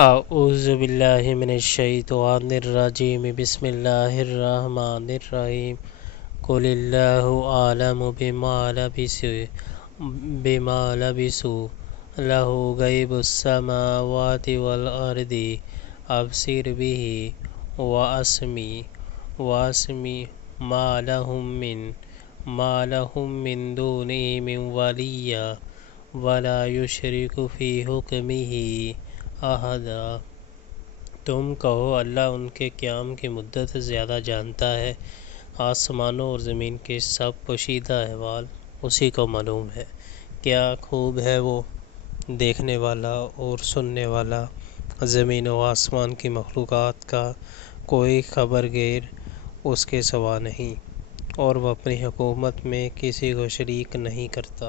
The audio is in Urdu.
اعوذ باللہ من الشیطان الرجیم بسم اللہ الرحمن الرحیم قل اللہ اعلم بما لبثوا لہ غیب السماوات والارض ابصر به واسمع ما لهم من دونه من ولی ولا یشرک فی حکمہ احدا۔ تم کہو اللہ ان کے قیام کی مدت زیادہ جانتا ہے، آسمانوں اور زمین کے سب پوشیدہ احوال اسی کو معلوم ہے۔ کیا خوب ہے وہ دیکھنے والا اور سننے والا، زمین و آسمان کی مخلوقات کا کوئی خبرگیر اس کے سوا نہیں، اور وہ اپنی حکومت میں کسی کو شریک نہیں کرتا۔